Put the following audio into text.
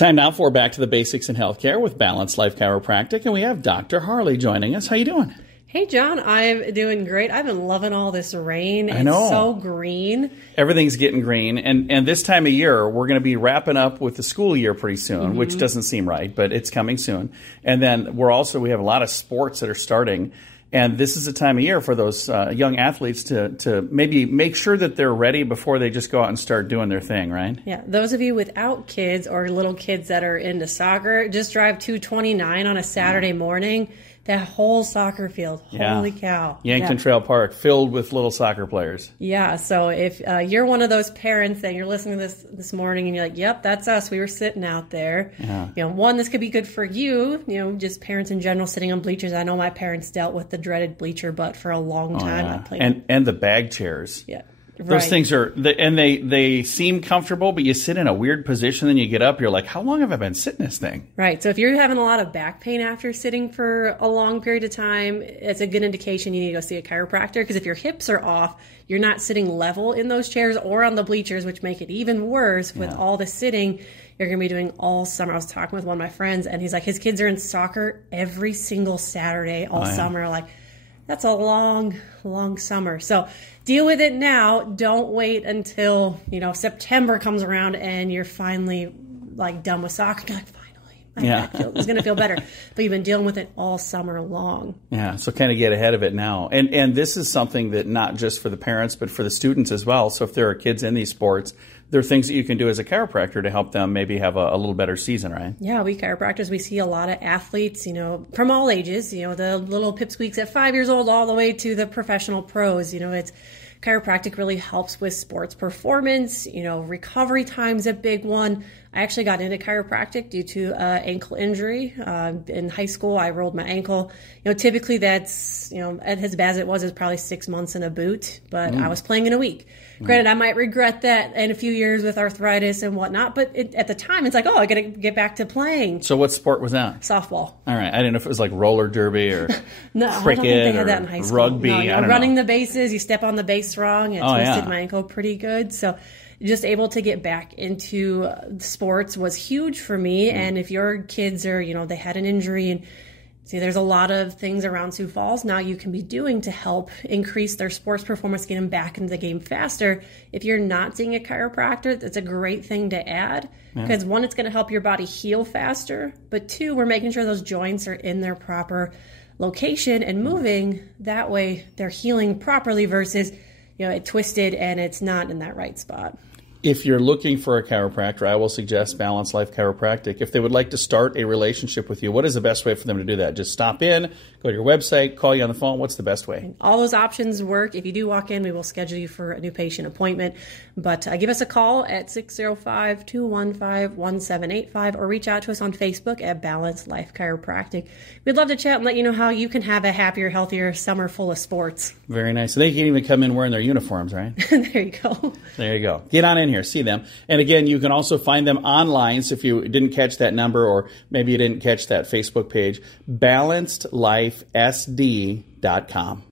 Time now for Back to the Basics in Healthcare with Balanced Life Chiropractic, and we have Dr. Harley joining us. How you doing? Hey, John, I'm doing great. I've been loving all this rain. I know. It's so green. Everything's getting green, and this time of year, we're going to be wrapping up with the school year pretty soon, which doesn't seem right, but it's coming soon. And then we have a lot of sports that are starting, and this is a time of year for those young athletes to maybe make sure that they're ready before they just go out and start doing their thing, right? Yeah, those of you without kids or little kids that are into soccer, just drive 229 on a Saturday morning. That whole soccer field, holy cow. Yankton Trail Park, filled with little soccer players. Yeah, so if you're one of those parents and you're listening to this morning and you're like, yep, that's us. We were sitting out there. Yeah. One, this could be good for you, just parents in general sitting on bleachers. I know my parents dealt with the dreaded bleacher butt for a long time. And the bag chairs. Yeah. Those things are, and they seem comfortable, but you sit in a weird position, then you get up, you're like, how long have I been sitting this thing? Right. So if you're having a lot of back pain after sitting for a long period of time, it's a good indication you need to go see a chiropractor, because if your hips are off, you're not sitting level in those chairs or on the bleachers, which make it even worse with all the sitting you're going to be doing all summer. I was talking with one of my friends, and he's like, his kids are in soccer every single Saturday all summer. Like, that's a long, long summer. So deal with it now. Don't wait until, September comes around and you're finally done with soccer. You're like, finally, it's going to feel better. But you've been dealing with it all summer long. Yeah, so kind of get ahead of it now. And this is something that not just for the parents, but for the students as well. So if there are kids in these sports, there are things that you can do as a chiropractor to help them maybe have a little better season, right? Yeah, we chiropractors, we see a lot of athletes, from all ages, the little pipsqueaks at 5 years old all the way to the professional pros. It's chiropractic really helps with sports performance. Recovery time's a big one. I actually got into chiropractic due to an ankle injury. In high school, I rolled my ankle. Typically that's, as bad as it was probably 6 months in a boot, but I was playing in a week. Granted, I might regret that in a few years with arthritis and whatnot, but at the time, it's like, I got to get back to playing. So what sport was that? Softball. All right. I didn't know if it was like roller derby or no, cricket, I don't think they had that in high school. Rugby. No, I don't running know. The bases, you step on the base wrong, it twisted my ankle pretty good. So just able to get back into sports was huge for me. And if your kids are, they had an injury, and see, there's a lot of things around Sioux Falls now you can be doing to help increase their sports performance, get them back into the game faster. If you're not seeing a chiropractor, that's a great thing to add, because one, it's going to help your body heal faster, but two, we're making sure those joints are in their proper location and moving. That way they're healing properly versus, it twisted and it's not in that right spot. If you're looking for a chiropractor, I will suggest Balanced Life Chiropractic. If they would like to start a relationship with you, what is the best way for them to do that? Just stop in, go to your website, call you on the phone. What's the best way? All those options work. If you do walk in, we will schedule you for a new patient appointment. But give us a call at 605-215-1785 or reach out to us on Facebook at Balanced Life Chiropractic. We'd love to chat and let you know how you can have a happier, healthier summer full of sports. Very nice. So they can even come in wearing their uniforms, right? There you go. There you go. Get on in here, see them. And again, you can also find them online. So if you didn't catch that number, or maybe you didn't catch that Facebook page, BalancedLifeSD.com.